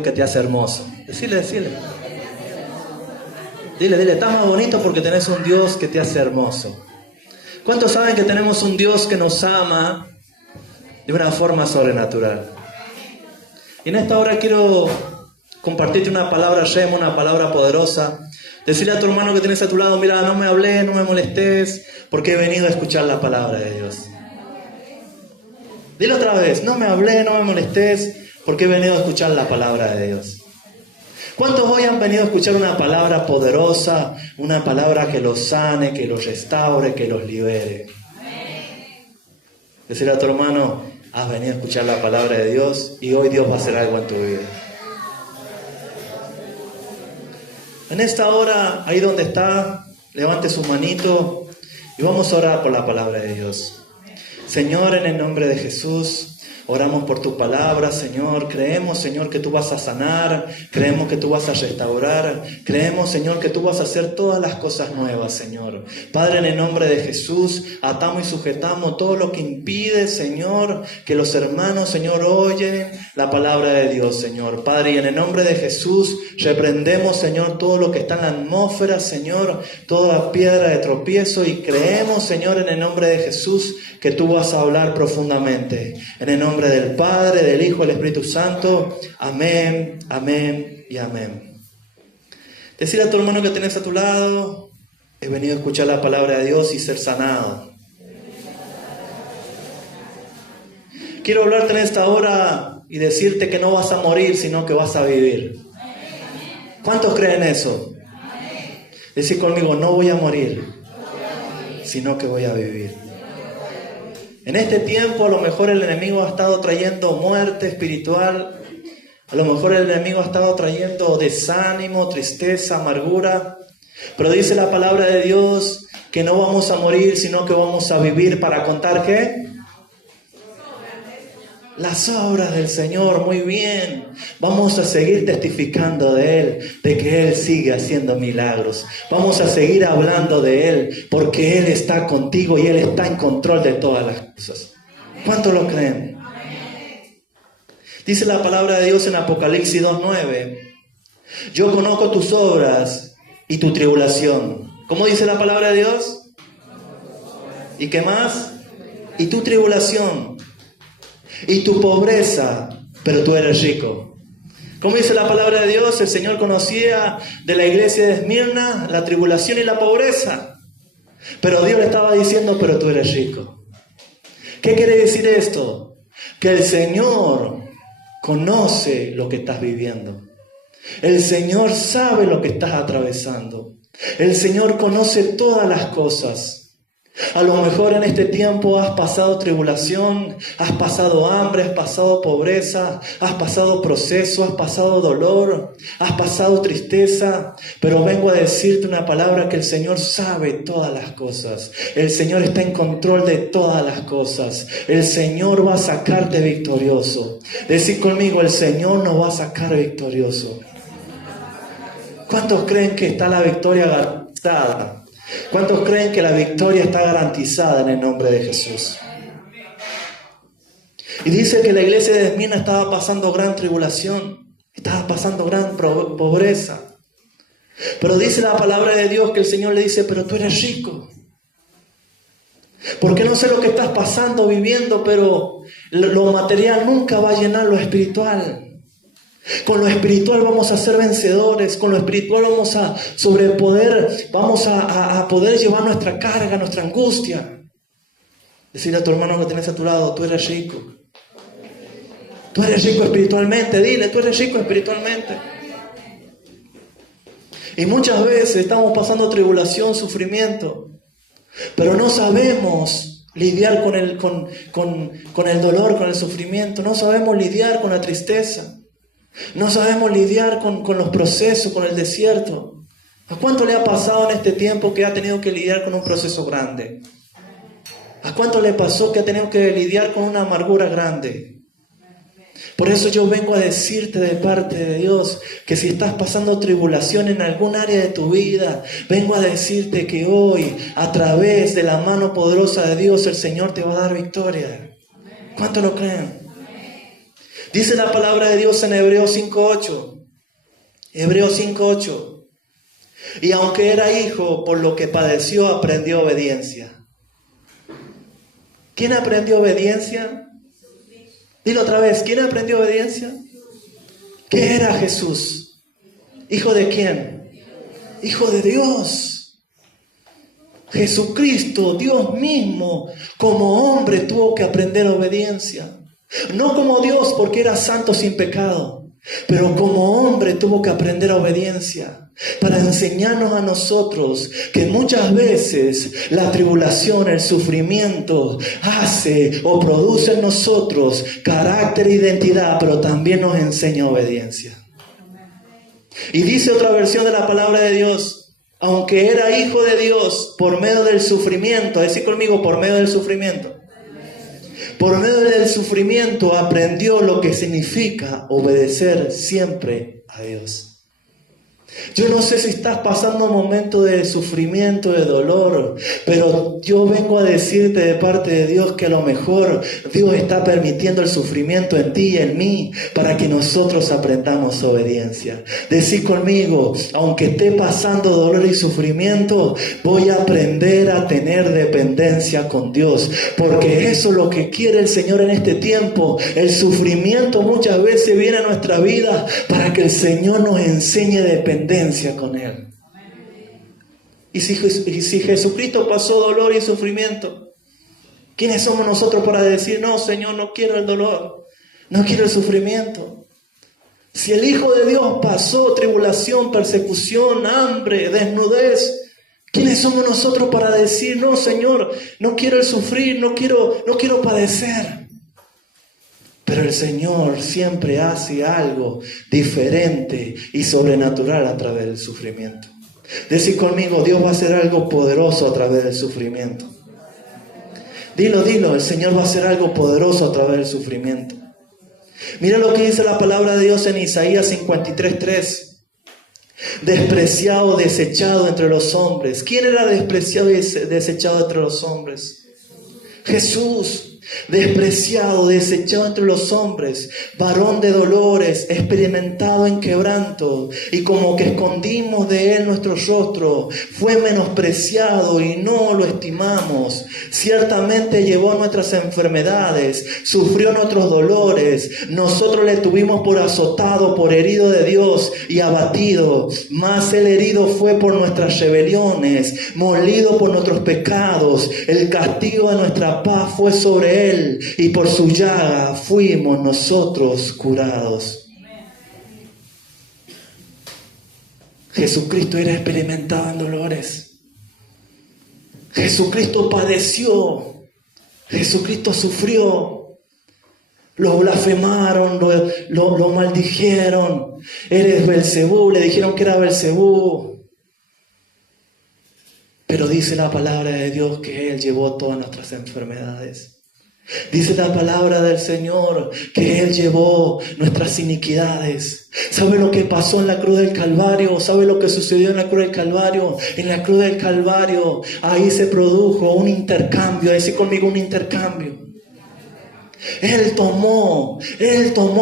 Que te hace hermoso. Decile. Dile, estás más bonito porque tenés un Dios que te hace hermoso. ¿Cuántos saben que tenemos un Dios que nos ama de una forma sobrenatural? Y en esta hora quiero compartirte una palabra rema, una palabra poderosa. Decirle a tu hermano que tienes a tu lado: mira, no me hables, no me molestes, porque he venido a escuchar la palabra de Dios. Dile otra vez: no me hables, no me molestes, porque he venido a escuchar la palabra de Dios. ¿Cuántos hoy han venido a escuchar una palabra poderosa, una palabra que los sane, que los restaure, que los libere? Decirle a tu hermano: has venido a escuchar la palabra de Dios y hoy Dios va a hacer algo en tu vida. En esta hora, ahí donde está, levante su manito y vamos a orar por la palabra de Dios. Señor, en el nombre de Jesús, oramos por tu palabra, Señor. Creemos, Señor, que tú vas a sanar. Creemos que tú vas a restaurar. Creemos, Señor, que tú vas a hacer todas las cosas nuevas, Señor. Padre, en el nombre de Jesús, atamos y sujetamos todo lo que impide, Señor, que los hermanos, Señor, oyen la palabra de Dios, Señor. Padre, y en el nombre de Jesús, reprendemos, Señor, todo lo que está en la atmósfera, Señor, toda piedra de tropiezo, y creemos, Señor, en el nombre de Jesús, que tú vas a hablar profundamente. En el nombre del Padre, del Hijo y del Espíritu Santo. Amén, amén y amén. Decirle a tu hermano que tenés a tu lado: he venido a escuchar la palabra de Dios y ser sanado. Quiero hablarte en esta hora y decirte que no vas a morir, sino que vas a vivir. ¿Cuántos creen eso? Decir conmigo: no voy a morir, sino que voy a vivir. En este tiempo a lo mejor el enemigo ha estado trayendo muerte espiritual. A lo mejor el enemigo ha estado trayendo desánimo, tristeza, amargura. Pero dice la palabra de Dios que no vamos a morir, sino que vamos a vivir para contar ¿qué? Las obras del Señor. Muy bien. Vamos a seguir testificando de Él, de que Él sigue haciendo milagros. Vamos a seguir hablando de Él, porque Él está contigo y Él está en control de todas las cosas. ¿Cuántos lo creen? Dice la palabra de Dios en Apocalipsis 2:9: yo conozco tus obras y tu tribulación. ¿Cómo dice la palabra de Dios? ¿Y qué más? Y tu tribulación. Y tu pobreza, pero tú eres rico. Como dice la palabra de Dios, el Señor conocía de la iglesia de Esmirna la tribulación y la pobreza. Pero Dios le estaba diciendo: pero tú eres rico. ¿Qué quiere decir esto? Que el Señor conoce lo que estás viviendo. El Señor sabe lo que estás atravesando. El Señor conoce todas las cosas. A lo mejor en este tiempo has pasado tribulación, has pasado hambre, has pasado pobreza, has pasado proceso, has pasado dolor, has pasado tristeza. Pero vengo a decirte una palabra: que el Señor sabe todas las cosas. El Señor está en control de todas las cosas. El Señor va a sacarte victorioso. Decid conmigo: el Señor nos va a sacar victorioso. ¿Cuántos creen que está la victoria garantizada? ¿Cuántos creen que la victoria está garantizada en el nombre de Jesús? Y dice que la iglesia de Esmirna estaba pasando gran tribulación, estaba pasando gran pobreza. Pero dice la palabra de Dios que el Señor le dice: pero tú eres rico. Porque no sé lo que estás pasando, viviendo, pero lo material nunca va a llenar lo espiritual. Con lo espiritual vamos a ser vencedores. Con lo espiritual vamos a vamos a poder llevar nuestra carga, nuestra angustia. Decirle a tu hermano que tienes a tu lado: tú eres rico. Tú eres rico espiritualmente. Dile: tú eres rico espiritualmente. Y muchas veces estamos pasando tribulación, sufrimiento, pero no sabemos lidiar con el dolor, con el sufrimiento. No sabemos lidiar con la tristeza. No sabemos lidiar con los procesos, con el desierto. ¿A cuánto le ha pasado en este tiempo que ha tenido que lidiar con un proceso grande? ¿A cuánto le pasó que ha tenido que lidiar con una amargura grande? Por eso yo vengo a decirte de parte de Dios que si estás pasando tribulación en algún área de tu vida, vengo a decirte que hoy, a través de la mano poderosa de Dios, el Señor te va a dar victoria. ¿Cuánto lo creen? Dice la palabra de Dios en Hebreos 5:8. Hebreos 5:8. Y aunque era hijo, por lo que padeció, aprendió obediencia. ¿Quién aprendió obediencia? Dilo otra vez. ¿Quién aprendió obediencia? ¿Qué era Jesús? ¿Hijo de quién? Hijo de Dios. Jesucristo, Dios mismo, como hombre tuvo que aprender obediencia. No como Dios, porque era santo sin pecado, pero como hombre tuvo que aprender obediencia para enseñarnos a nosotros que muchas veces la tribulación, el sufrimiento hace o produce en nosotros carácter e identidad, pero también nos enseña obediencia. Y dice otra versión de la palabra de Dios: aunque era hijo de Dios, por medio del sufrimiento, decid conmigo, por medio del sufrimiento. Por medio del sufrimiento aprendió lo que significa obedecer siempre a Dios. Yo no sé si estás pasando un momento de sufrimiento, de dolor, pero yo vengo a decirte de parte de Dios que a lo mejor Dios está permitiendo el sufrimiento en ti y en mí para que nosotros aprendamos obediencia. Decid conmigo: aunque esté pasando dolor y sufrimiento, voy a aprender a tener dependencia con Dios, porque eso es lo que quiere el Señor en este tiempo. El sufrimiento muchas veces viene a nuestra vida para que el Señor nos enseñe dependencia con Él. Y si Jesucristo pasó dolor y sufrimiento, ¿quiénes somos nosotros para decir: no, Señor, no quiero el dolor, no quiero el sufrimiento? Si el Hijo de Dios pasó tribulación, persecución, hambre, desnudez, ¿quiénes somos nosotros para decir: no, Señor, no quiero el sufrir, no quiero padecer? Pero el Señor siempre hace algo diferente y sobrenatural a través del sufrimiento. Decid conmigo: Dios va a hacer algo poderoso a través del sufrimiento. Dilo, el Señor va a hacer algo poderoso a través del sufrimiento. Mira lo que dice la palabra de Dios en Isaías 53:3. Despreciado, desechado entre los hombres. ¿Quién era despreciado y desechado entre los hombres? Jesús. Despreciado, desechado entre los hombres, varón de dolores, experimentado en quebranto, y como que escondimos de él nuestro rostro, fue menospreciado y no lo estimamos. Ciertamente llevó nuestras enfermedades, sufrió nuestros dolores, nosotros le tuvimos por azotado, por herido de Dios y abatido, mas el herido fue por nuestras rebeliones, molido por nuestros pecados, el castigo de nuestra paz fue sobre él, y por su llaga fuimos nosotros curados. Jesucristo era experimentado en dolores. Jesucristo padeció. Jesucristo sufrió. Lo blasfemaron, lo maldijeron. Eres Belcebú, le dijeron que era Belcebú. Pero dice la palabra de Dios que Él llevó todas nuestras enfermedades. Dice la palabra del Señor que Él llevó nuestras iniquidades. ¿Sabe lo que pasó en la cruz del Calvario? ¿Sabe lo que sucedió en la cruz del Calvario? En la cruz del Calvario, ahí se produjo un intercambio. Decid conmigo: un intercambio. Él tomó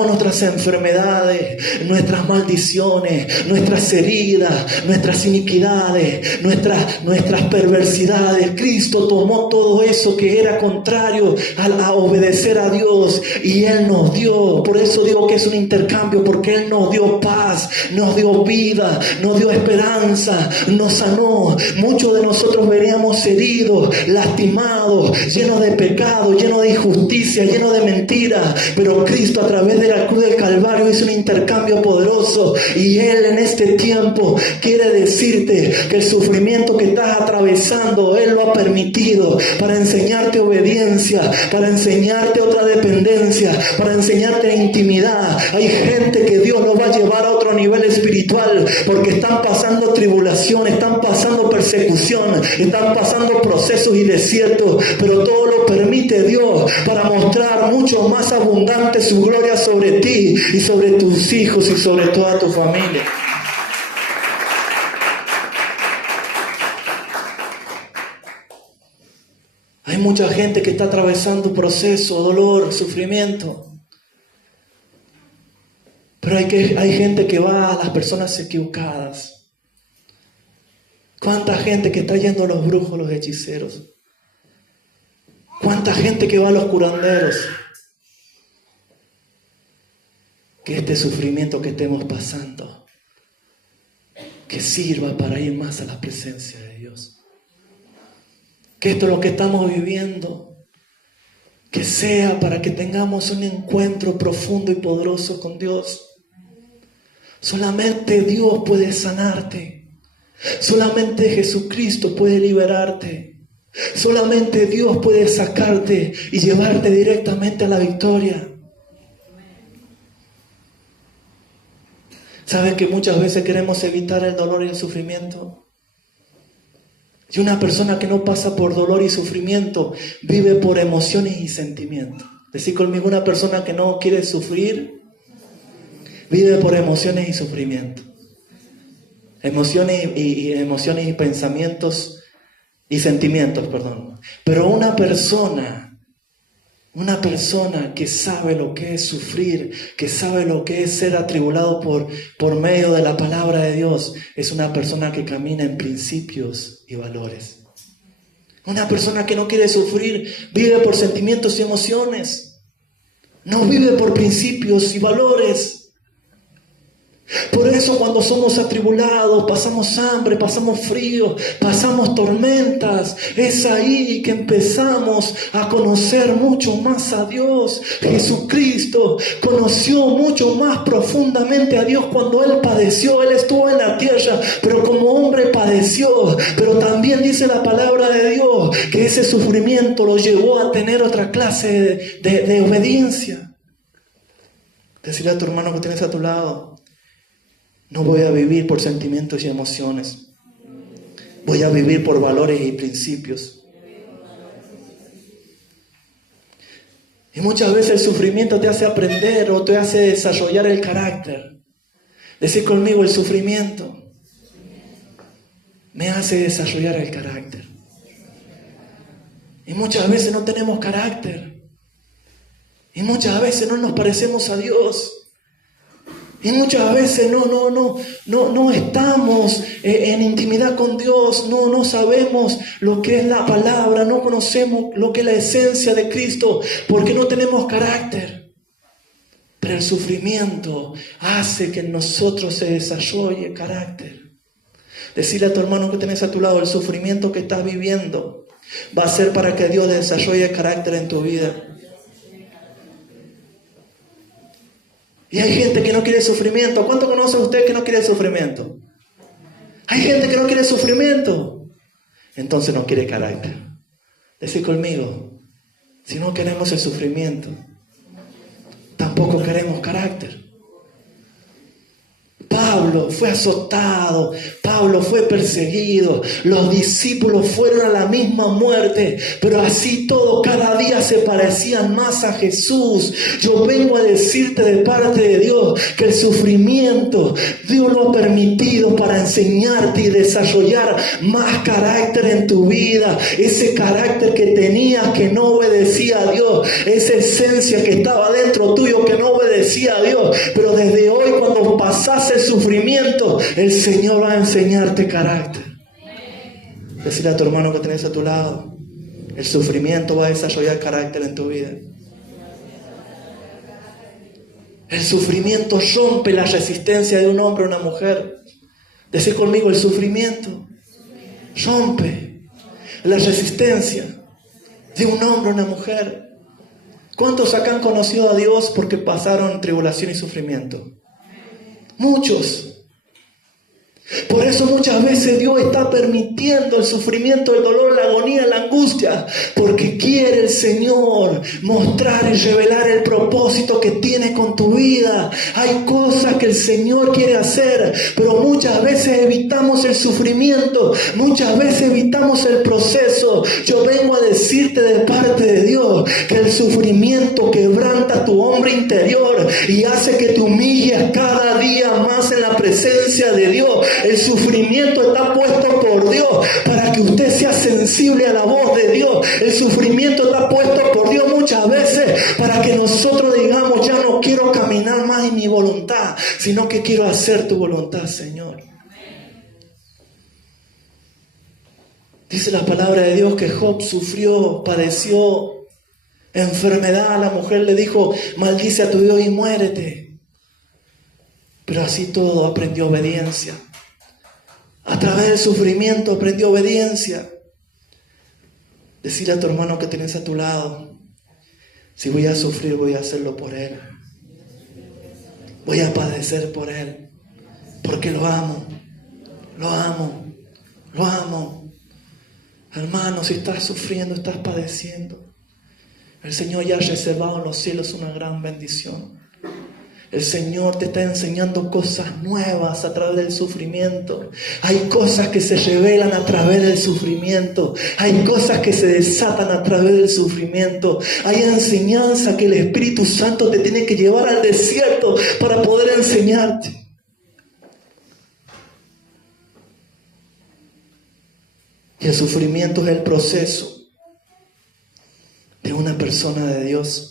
nuestras enfermedades, nuestras maldiciones, nuestras heridas, nuestras iniquidades, nuestras perversidades. Cristo tomó todo eso que era contrario a obedecer a Dios y Él nos dio. Por eso digo que es un intercambio, porque Él nos dio paz, nos dio vida, nos dio esperanza, nos sanó. Muchos de nosotros veníamos heridos, lastimados, llenos de pecado, llenos de injusticia, llenos de mentira, pero Cristo a través de la cruz del Calvario hizo un intercambio poderoso, y Él en este tiempo quiere decirte que el sufrimiento que estás atravesando Él lo ha permitido para enseñarte obediencia, para enseñarte otra dependencia, para enseñarte intimidad. Hay gente que Dios los va a llevar a otro nivel espiritual porque están pasando tribulación, están pasando persecución, están pasando procesos y desiertos, pero todo lo permite Dios para mostrar mucho más abundante su gloria sobre ti y sobre tus hijos y sobre toda tu familia. Hay mucha gente que está atravesando proceso, dolor, sufrimiento. Pero hay gente que va a las personas equivocadas. ¿Cuánta gente que está yendo a los brujos, los hechiceros? ¿Cuánta gente que va a los curanderos? Que este sufrimiento que estemos pasando, que sirva para ir más a la presencia de Dios. Que esto es lo que estamos viviendo, que sea para que tengamos un encuentro profundo y poderoso con Dios. Solamente Dios puede sanarte. Solamente Jesucristo puede liberarte. Solamente Dios puede sacarte y llevarte directamente a la victoria. ¿Sabes que muchas veces queremos evitar el dolor y el sufrimiento? Y una persona que no pasa por dolor y sufrimiento vive por emociones y sentimientos. Decir conmigo, una persona que no quiere sufrir vive por emociones y sufrimiento. Emociones y pensamientos y sentimientos, perdón. Pero una persona que sabe lo que es sufrir, que sabe lo que es ser atribulado por medio de la palabra de Dios, es una persona que camina en principios y valores. Una persona que no quiere sufrir vive por sentimientos y emociones. No vive por principios y valores. Por eso cuando somos atribulados, pasamos hambre, pasamos frío, pasamos tormentas, es ahí que empezamos a conocer mucho más a Dios. Jesucristo conoció mucho más profundamente a Dios cuando Él padeció. Él estuvo en la tierra, pero como hombre padeció. Pero también dice la palabra de Dios que ese sufrimiento lo llevó a tener otra clase de obediencia. Decirle a tu hermano que tienes a tu lado: no voy a vivir por sentimientos y emociones. Voy a vivir por valores y principios. Y muchas veces el sufrimiento te hace aprender o te hace desarrollar el carácter. Decir conmigo, el sufrimiento me hace desarrollar el carácter. Y muchas veces no tenemos carácter. Y muchas veces no nos parecemos a Dios. Y muchas veces no estamos en intimidad con Dios, no sabemos lo que es la palabra, no conocemos lo que es la esencia de Cristo, porque no tenemos carácter. Pero el sufrimiento hace que en nosotros se desarrolle carácter. Decirle a tu hermano que tenés a tu lado: el sufrimiento que estás viviendo va a ser para que Dios desarrolle carácter en tu vida. Y hay gente que no quiere sufrimiento. ¿Cuánto conoce usted que no quiere sufrimiento? Hay gente que no quiere sufrimiento. Entonces no quiere carácter. Decir conmigo: si no queremos el sufrimiento, tampoco queremos carácter. Pablo fue azotado, Pablo fue perseguido, los discípulos fueron a la misma muerte, pero así todo cada día se parecían más a Jesús. Yo vengo a decirte de parte de Dios que el sufrimiento Dios lo ha permitido para enseñarte y desarrollar más carácter en tu vida. Ese carácter que tenías que no obedecía a Dios, esa esencia que estaba dentro tuyo que no obedecía a Dios, pero desde hoy cuando pasas el sufrimiento, el Señor va a enseñarte carácter. Decirle a tu hermano que tenés a tu lado: el sufrimiento va a desarrollar carácter en tu vida. El sufrimiento rompe la resistencia de un hombre o una mujer. Decir conmigo: el sufrimiento rompe la resistencia de un hombre o una mujer. ¿Cuántos acá han conocido a Dios porque pasaron tribulación y sufrimiento? Muchos. Por eso muchas veces Dios está permitiendo el sufrimiento, el dolor, la agonía, la angustia, porque quiere el Señor mostrar y revelar el propósito que tiene con tu vida. Hay cosas que el Señor quiere hacer, pero muchas veces evitamos el sufrimiento, muchas veces evitamos el proceso. Yo vengo a decirte de parte de Dios que el sufrimiento quebranta tu hombre interior y hace que te humilles cada día más en la presencia de Dios. El sufrimiento está puesto por Dios para que usted sea sensible a la voz de Dios. El sufrimiento está puesto por Dios muchas veces para que nosotros digamos: ya no quiero caminar más en mi voluntad, sino que quiero hacer tu voluntad, Señor. Dice la palabra de Dios que Job sufrió, padeció enfermedad. La mujer le dijo, maldice a tu Dios y muérete. Pero así todo aprendió obediencia. A través del sufrimiento aprendió obediencia. Decirle a tu hermano que tienes a tu lado, si voy a sufrir, voy a hacerlo por él. Voy a padecer por él, porque lo amo, lo amo, lo amo. Hermano, si estás sufriendo, estás padeciendo, el Señor ya ha reservado en los cielos una gran bendición. El Señor te está enseñando cosas nuevas a través del sufrimiento. Hay cosas que se revelan a través del sufrimiento. Hay cosas que se desatan a través del sufrimiento. Hay enseñanza que el Espíritu Santo te tiene que llevar al desierto para poder enseñarte. Y el sufrimiento es el proceso de una persona de Dios.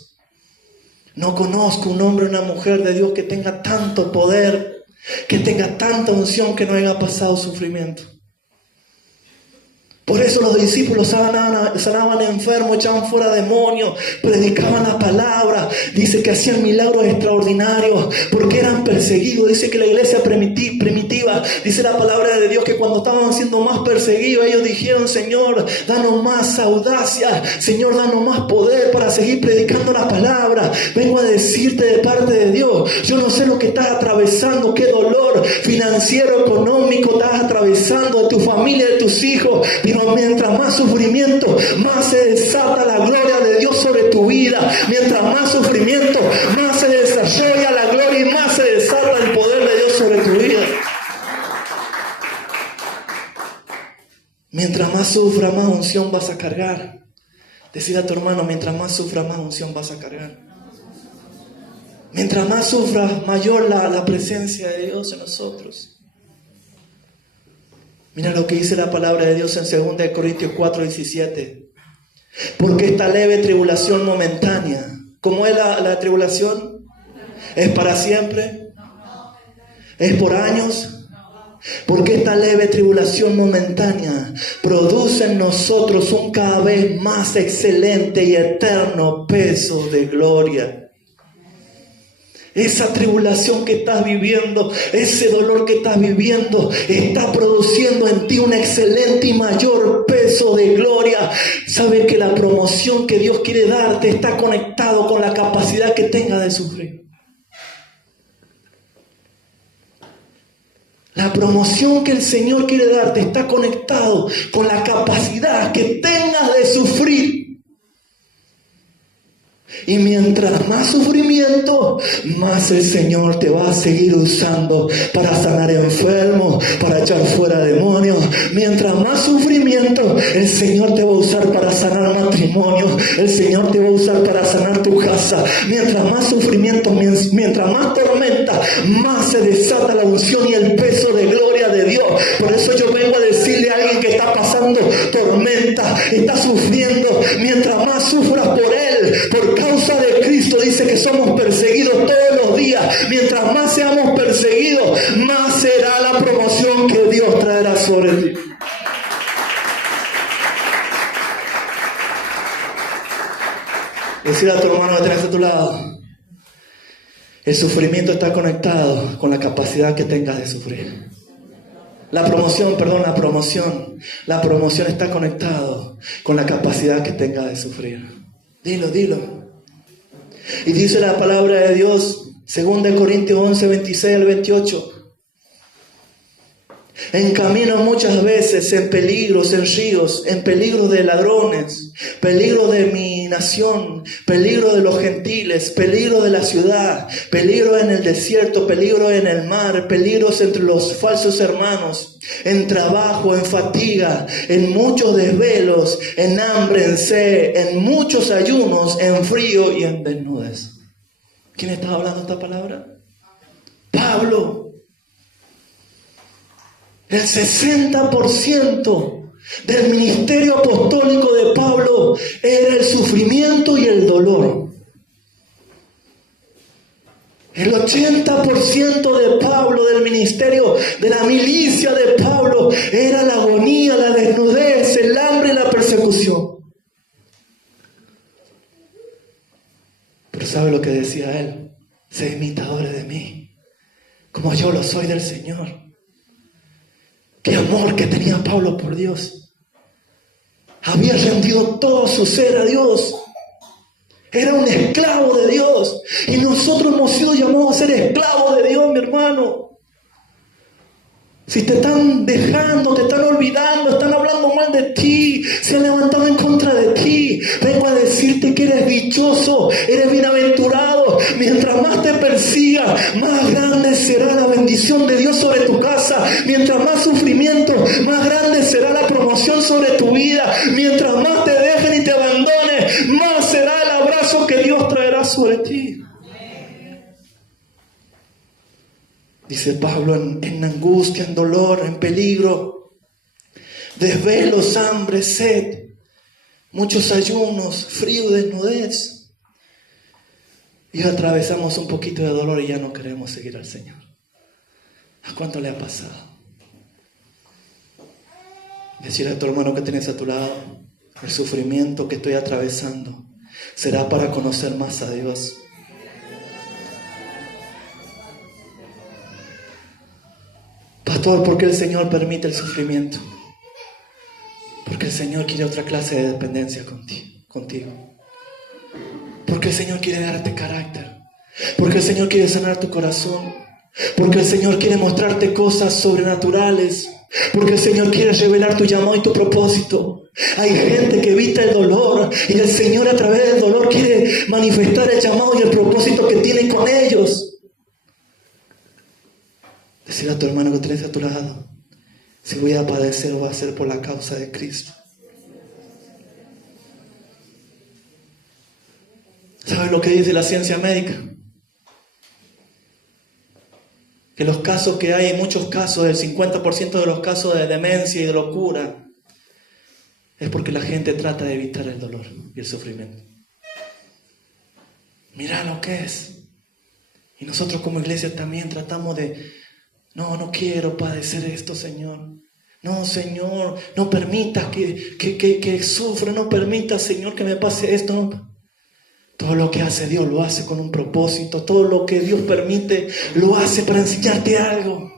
No conozco un hombre o una mujer de Dios que tenga tanto poder, que tenga tanta unción, que no haya pasado sufrimiento. Por eso los discípulos sanaban enfermos, echaban fuera demonios, predicaban la palabra. Dice que hacían milagros extraordinarios porque eran perseguidos. Dice que la iglesia primitiva, dice la palabra de Dios, que cuando estaban siendo más perseguidos, ellos dijeron, Señor, danos más audacia, Señor, danos más poder para seguir predicando la palabra. Vengo a decirte de parte de Dios, yo no sé lo que estás atravesando, qué dolor financiero, económico estás atravesando, de tu familia, de tus hijos. Mientras más sufrimiento, más se desata la gloria de Dios sobre tu vida. Mientras más sufrimiento, más se desarrolla la gloria y más se desata el poder de Dios sobre tu vida. Mientras más sufra, más unción vas a cargar. Decir a tu hermano, mientras más sufra, más unción vas a cargar. Mientras más sufras, mayor la presencia de Dios en nosotros. Mira lo que dice la palabra de Dios en 2 Corintios 4:17. Porque esta leve tribulación momentánea, ¿cómo es la tribulación? ¿Es para siempre? ¿Es por años? Porque esta leve tribulación momentánea produce en nosotros un cada vez más excelente y eterno peso de gloria. Esa tribulación que estás viviendo, ese dolor que estás viviendo, está produciendo en ti un excelente y mayor peso de gloria. Sabes que la promoción que Dios quiere darte está conectado con la capacidad que tengas de sufrir. La promoción que el Señor quiere darte está conectado con la capacidad que tengas de sufrir. Y mientras más sufrimiento, más el Señor te va a seguir usando para sanar enfermos, para echar fuera demonios. Mientras más sufrimiento, el Señor te va a usar para sanar matrimonios. El Señor te va a usar para sanar tu casa. Mientras más sufrimiento, mientras más tormenta, más se desata la unción y el peso de gloria de Dios. Por eso yo vengo a decirle a alguien que está pasando tormenta, está sufriendo, mientras más sufras por él, por causa de Cristo, dice que somos perseguidos todos los días. Mientras más seamos perseguidos, más será la promoción que Dios traerá sobre ti. Decir a tu hermano que tenés a tu lado, el sufrimiento está conectado con la capacidad que tengas de sufrir. La promoción está conectado con la capacidad que tengas de sufrir. Dilo. Y dice la palabra de Dios, 2 Corintios 11, 26 al 28. En camino muchas veces, en peligros, en ríos, en peligro de ladrones, peligro de mi nación, peligro de los gentiles, peligro de la ciudad, peligro en el desierto, peligro en el mar, peligros entre los falsos hermanos, en trabajo, en fatiga, en muchos desvelos, en hambre, en sed, en muchos ayunos, en frío y en desnudez. ¿Quién está hablando esta palabra? Pablo. El 60% del ministerio apostólico de Pablo era el sufrimiento y el dolor. El 80% de Pablo, del ministerio, de la milicia de Pablo, era la agonía, la desnudez, el hambre y la persecución. Pero ¿sabe lo que decía él? Sed imitadores de mí, como yo lo soy del Señor. Qué amor que tenía Pablo por Dios. Había rendido todo su ser a Dios. Era un esclavo de Dios. Y nosotros hemos sido llamados a ser esclavos de Dios, mi hermano. Si te están dejando, te están olvidando, están hablando mal de ti, se han levantado en contra de ti, vengo a decirte que eres dichoso, eres bienaventurado. Mientras más te persiga, más grande será la bendición de Dios sobre tu casa. Mientras más sufrimiento, más grande será la promoción sobre tu vida. Mientras más te dejen y te abandonen, más será el abrazo que Dios traerá sobre ti. Dice Pablo, en angustia, en dolor, en peligro, desvelos, hambre, sed, muchos ayunos, frío, desnudez. Y atravesamos un poquito de dolor y ya no queremos seguir al Señor. ¿A cuánto le ha pasado? Decirle a tu hermano que tienes a tu lado, el sufrimiento que estoy atravesando será para conocer más a Dios. Pastor, ¿por qué el Señor permite el sufrimiento? Porque el Señor quiere otra clase de dependencia contigo. Porque el Señor quiere darte carácter. Porque el Señor quiere sanar tu corazón. Porque el Señor quiere mostrarte cosas sobrenaturales. Porque el Señor quiere revelar tu llamado y tu propósito. Hay gente que evita el dolor y el Señor a través del dolor quiere manifestar el llamado y el propósito que tiene con ellos. Decir a tu hermano que tienes a tu lado, si voy a padecer, va a ser por la causa de Cristo. ¿Sabes lo que dice la ciencia médica? Que los casos que hay, muchos casos, el 50% de los casos de demencia y de locura, es porque la gente trata de evitar el dolor y el sufrimiento. Mira lo que es. Y nosotros como iglesia también tratamos de... No quiero padecer esto, Señor. No, Señor, no permitas que sufra. No permitas, Señor, que me pase esto. No. Todo lo que hace Dios lo hace con un propósito. Todo lo que Dios permite lo hace para enseñarte algo.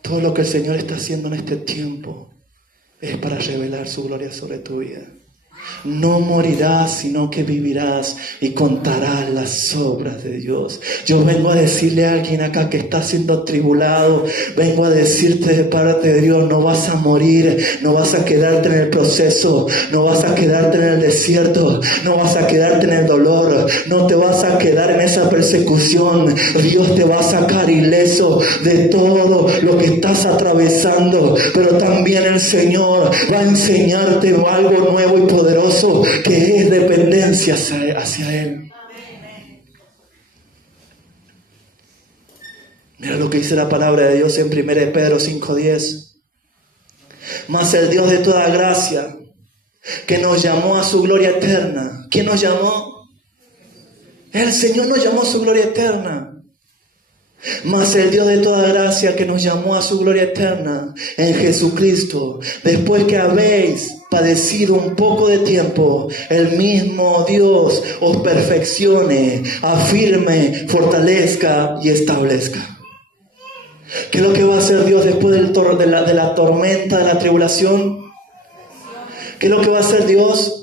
Todo lo que el Señor está haciendo en este tiempo es para revelar su gloria sobre tu vida. No morirás, sino que vivirás y contarás las obras de Dios. Yo vengo a decirle a alguien acá que está siendo atribulado, vengo a decirte de parte de Dios, no vas a morir, no vas a quedarte en el proceso, no vas a quedarte en el desierto, no vas a quedarte en el dolor, no te vas a quedar en esa persecución. Dios te va a sacar ileso de todo lo que estás atravesando, pero también el Señor va a enseñarte algo nuevo y poderoso, que es dependencia hacia Él. Mira lo que dice la palabra de Dios en 1 Pedro 5:10. Mas el Dios de toda gracia, que nos llamó a su gloria eterna. ¿Quién nos llamó? El Señor nos llamó a su gloria eterna. Mas el Dios de toda gracia, que nos llamó a su gloria eterna en Jesucristo, después que habéis padecido un poco de tiempo, el mismo Dios os perfeccione, afirme, fortalezca y establezca. ¿Qué es lo que va a hacer Dios después de la tormenta, de la tribulación? ¿Qué es lo que va a hacer Dios?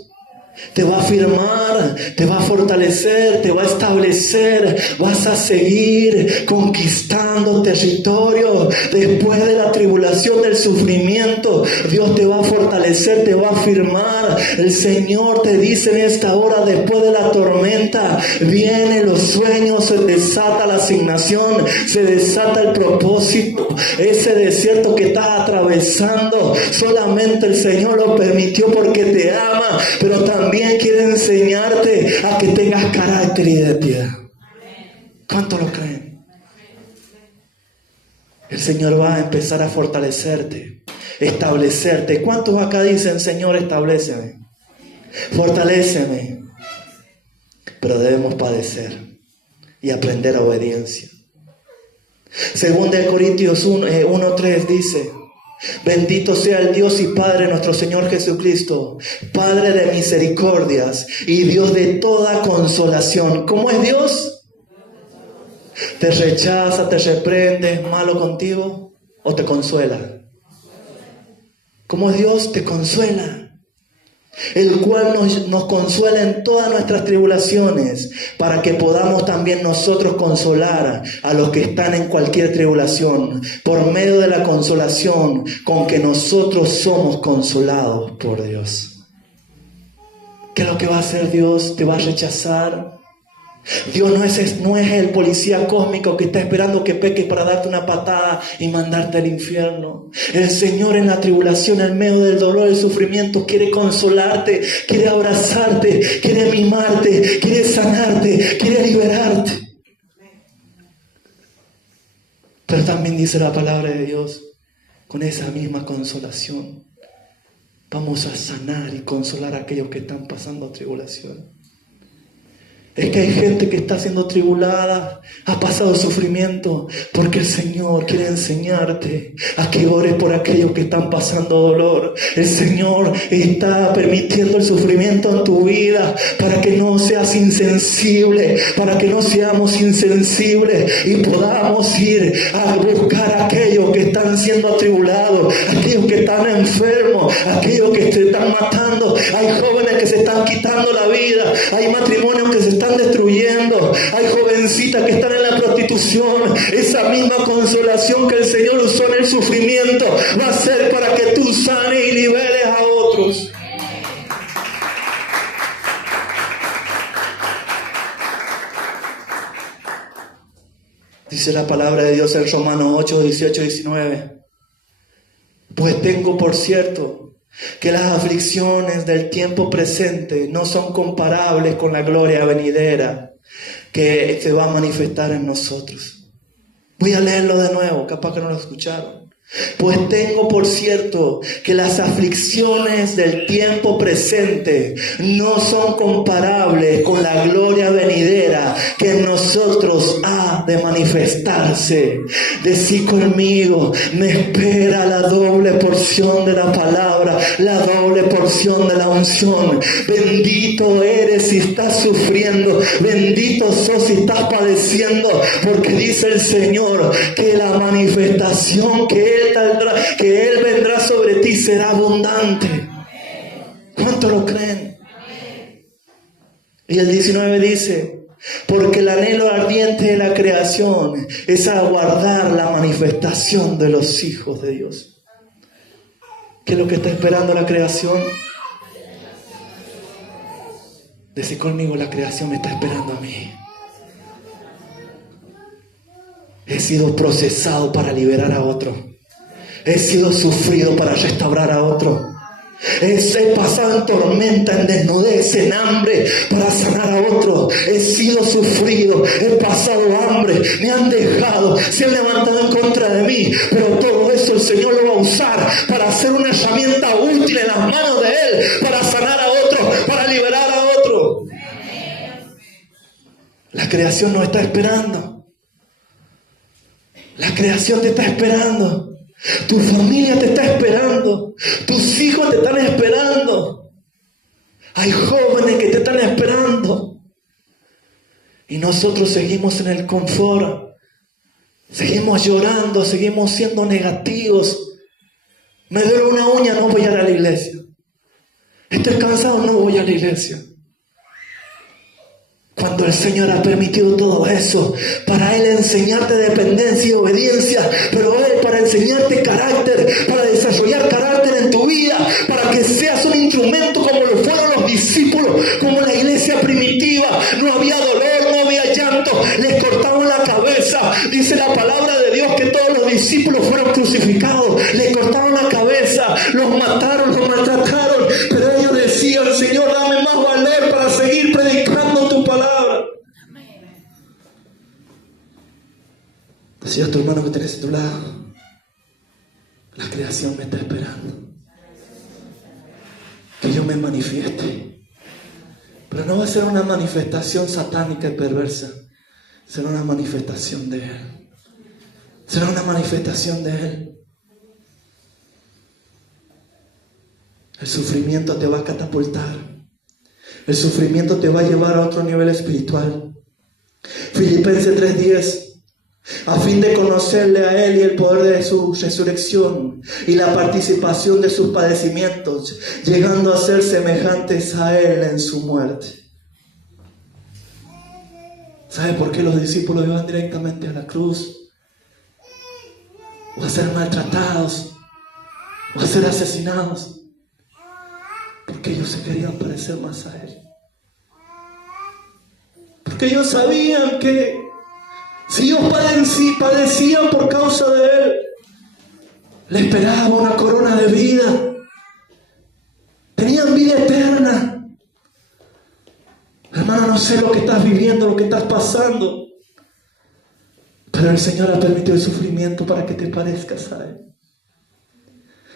Te va a afirmar, te va a fortalecer, te va a establecer. Vas a seguir conquistando territorio. Después de la tribulación, del sufrimiento, Dios te va a fortalecer, te va a afirmar. El Señor te dice en esta hora, después de la tormenta, vienen los sueños, se desata la asignación, se desata el propósito. Ese desierto que estás atravesando, solamente el Señor lo permitió porque te ama, pero también quiere enseñarte a que tengas carácter y identidad. ¿Cuánto lo creen? El Señor va a empezar a fortalecerte, establecerte. ¿Cuántos acá dicen, Señor, establéceme, fortaléceme? Pero debemos padecer. y aprender a obediencia. Según de Corintios 1:3 dice: bendito sea el Dios y Padre nuestro Señor Jesucristo, Padre de misericordias y Dios de toda consolación. ¿Cómo es Dios? ¿Te rechaza, te reprende, es malo contigo o te consuela? ¿Cómo es Dios? Te consuela. El cual nos consuela en todas nuestras tribulaciones, para que podamos también nosotros consolar a los que están en cualquier tribulación, por medio de la consolación con que nosotros somos consolados por Dios. ¿Qué es lo que va a hacer Dios? ¿Te va a rechazar? Dios no es el policía cósmico que está esperando que peques para darte una patada y mandarte al infierno. El Señor en la tribulación, en medio del dolor y el sufrimiento, quiere consolarte, quiere abrazarte, quiere mimarte, quiere sanarte, quiere liberarte. Pero también dice la palabra de Dios, con esa misma consolación vamos a sanar y consolar a aquellos que están pasando tribulación. Es que hay gente que está siendo tribulada, ha pasado sufrimiento, porque el Señor quiere enseñarte a que ores por aquellos que están pasando dolor. El Señor está permitiendo el sufrimiento en tu vida para que no seas insensible, para que no seamos insensibles y podamos ir a buscar a aquellos que están siendo atribulados, aquellos que están enfermos, aquellos que se están matando. Hay jóvenes que se están quitando la vida, hay matrimonios que se están destruyendo, hay jovencitas que están en la prostitución. Esa misma consolación que el Señor usó en el sufrimiento va a ser para que tú sanes y liberes a otros. Dice la palabra de Dios en Romanos 8, 18, 19. Pues tengo por cierto que las aflicciones del tiempo presente no son comparables con la gloria venidera que se va a manifestar en nosotros. Voy a leerlo de nuevo, capaz que no lo escucharon. Pues tengo por cierto que las aflicciones del tiempo presente no son comparables con la gloria venidera que en nosotros ha de manifestarse. Decí conmigo, me espera la doble porción de la palabra, la doble porción de la unción. Bendito eres si estás sufriendo, bendito sos si estás padeciendo, porque dice el Señor que la manifestación que Él vendrá sobre ti será abundante. ¿Cuánto lo creen? Y el 19 dice: porque el anhelo ardiente de la creación es aguardar la manifestación de los hijos de Dios. ¿Qué es lo que está esperando la creación? Decí conmigo, la creación me está esperando a mí. He sido procesado para liberar a otro. He sido sufrido para restaurar a otro. He pasado en tormenta, en desnudez, en hambre para sanar a otro. He sido sufrido, he pasado hambre, me han dejado, se han levantado en contra de mí. Pero todo eso el Señor lo va a usar para hacer una herramienta útil en las manos de Él, para sanar a otro, para liberar a otro. La creación nos está esperando. La creación te está esperando. Tu familia te está esperando. Tus hijos te están esperando. Hay jóvenes que te están esperando. Y nosotros seguimos en el confort. Seguimos llorando, seguimos siendo negativos. Me duele una uña, no voy a ir a la iglesia. Estoy cansado, no voy a la iglesia. Cuando el Señor ha permitido todo eso para Él enseñarte dependencia y obediencia, pero Él para enseñarte carácter, para desarrollar carácter en tu vida, para que seas un instrumento como lo fueron los discípulos, como la iglesia primitiva. No había dolor, no había llanto, les cortaban la cabeza. Dice la palabra de Dios que todos los discípulos fueron crucificados, les cortaron la cabeza, los mataron, los maltrataron, pero ellos decían: Señor, dame más valor para seguir predicando tu palabra. Decía a tu hermano que tenés a tu lado: la creación me está esperando que yo me manifieste. Pero no va a ser una manifestación satánica y perversa, será una manifestación de Él. Será una manifestación de Él. El sufrimiento te va a catapultar. El sufrimiento te va a llevar a otro nivel espiritual. Filipenses 3:10. A fin de conocerle a Él y el poder de su resurrección y la participación de sus padecimientos, llegando a ser semejantes a Él en su muerte. ¿Sabe por qué los discípulos iban directamente a la cruz? O a ser maltratados, o a ser asesinados, porque ellos se querían parecer más a Él. Porque ellos sabían que si ellos padecían por causa de Él, le esperaba una corona de vida. Tenían vida eterna. Hermano, no sé lo que estás viviendo, lo que estás pasando, pero el Señor ha permitido el sufrimiento para que te parezcas a Él.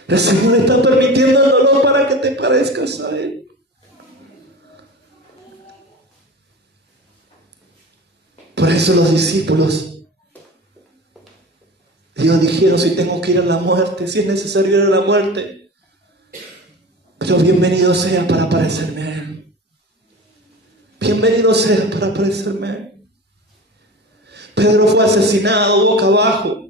El Señor está permitiendo el dolor para que te parezcas a Él. Por eso los discípulos, ellos dijeron, si tengo que ir a la muerte, si es necesario ir a la muerte, pero bienvenido sea para parecerme a Él. Bienvenido sea para parecerme a Él. Pedro fue asesinado boca abajo.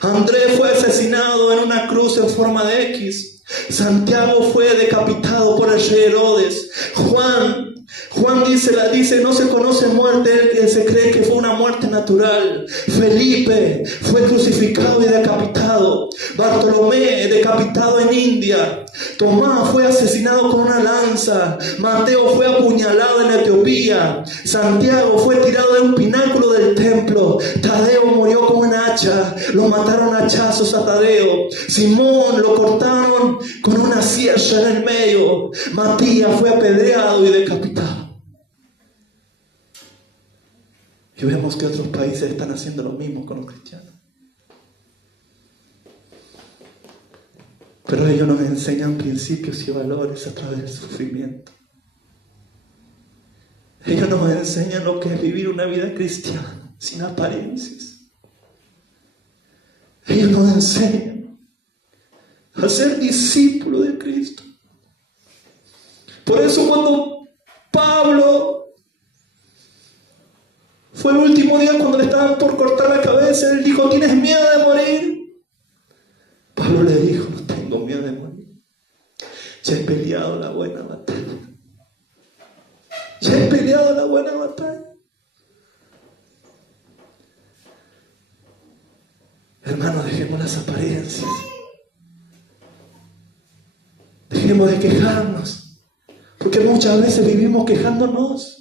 Andrés fue asesinado en una cruz en forma de X. Santiago fue decapitado por el rey Herodes. Juan dice, no se conoce muerte, el que se cree que fue una muerte natural. Felipe fue crucificado y decapitado. Bartolomé decapitado en India. Tomás fue asesinado con una lanza. Mateo fue apuñalado en Etiopía. Santiago fue tirado de un pináculo del templo. Tadeo murió con una hacha. Lo mataron a hachazos a Tadeo. Simón lo cortaron con una sierra en el medio. Matías fue apedreado y decapitado. Y vemos que otros países están haciendo lo mismo con los cristianos. Pero ellos nos enseñan principios y valores a través del sufrimiento. Ellos nos enseñan lo que es vivir una vida cristiana, sin apariencias. Ellos nos enseñan a ser discípulos de Cristo. Por eso cuando Pablo fue el último día cuando le estaban por cortar la cabeza, él dijo, ¿tienes miedo de morir? Pablo le dijo, no tengo miedo de morir. Ya he peleado la buena batalla. Ya he peleado la buena batalla. Hermanos, dejemos las apariencias. Dejemos de quejarnos. Porque muchas veces vivimos quejándonos.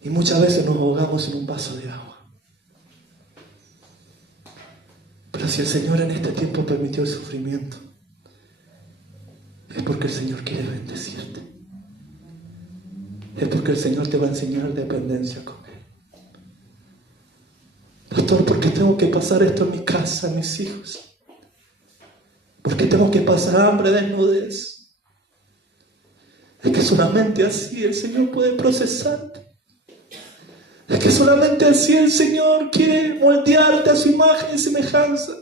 Y muchas veces nos ahogamos en un vaso de agua. Pero si el Señor en este tiempo permitió el sufrimiento, es porque el Señor quiere bendecirte. Es porque el Señor te va a enseñar dependencia con Él. Pastor, ¿por qué tengo que pasar esto en mi casa, en mis hijos? ¿Por qué tengo que pasar hambre, desnudez? Es que solamente así el Señor puede procesarte. Es que solamente así el Señor quiere moldearte a su imagen y semejanza.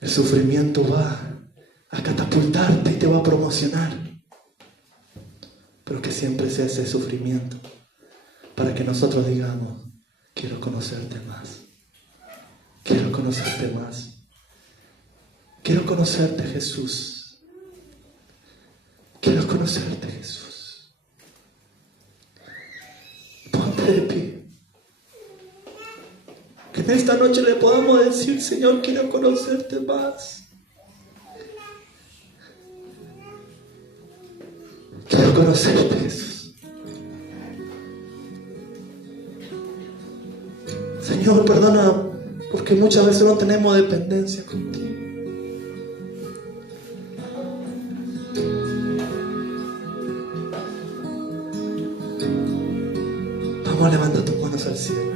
El sufrimiento va a catapultarte y te va a promocionar. Pero que siempre sea ese sufrimiento para que nosotros digamos, quiero conocerte más. Quiero conocerte más. Quiero conocerte, Jesús. Quiero conocerte, Jesús. Ponte de pie. Que en esta noche le podamos decir, Señor, quiero conocerte más. Quiero conocerte, Jesús. Señor, perdona, porque muchas veces no tenemos dependencia contigo. Vamos, levanta tus manos al cielo.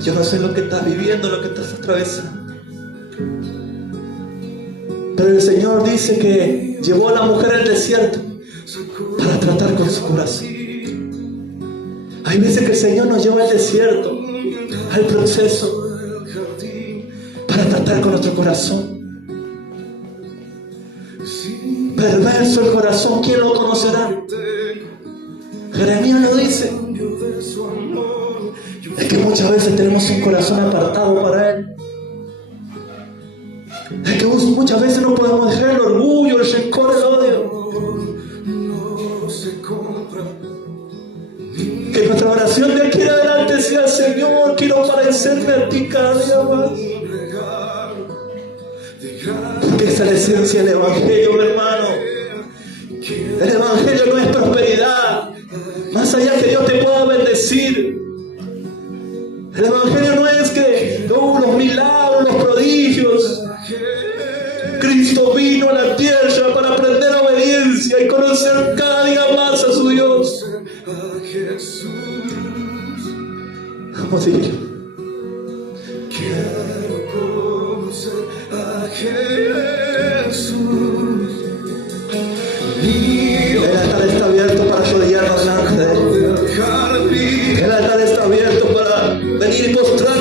Yo no sé lo que estás viviendo, lo que estás atravesando. Pero el Señor dice que llevó a la mujer al desierto para para tratar con su corazón. Hay veces que el Señor nos lleva al desierto, al proceso, para tratar con nuestro corazón. Perverso el corazón, ¿quién lo conocerá? Jeremías lo dice. Es que muchas veces tenemos un corazón apartado para Él. Es que muchas veces no podemos dejar el orgullo, el rencor, el odio. Que nuestra oración de aquí en adelante sea: Señor, quiero parecerme a ti cada día más. Porque esa es la esencia del Evangelio, hermano. El Evangelio no es prosperidad, más allá que Dios te pueda bendecir. El Evangelio no es que los milagros, los prodigios. Cristo vino a la tierra para aprender obediencia y conocer cada día más a su Dios. Vamos a decirlo. Quiero conocer a Jesús. El altar está abierto para arrodillarnos delante de Él. El altar está abierto para venir y postrar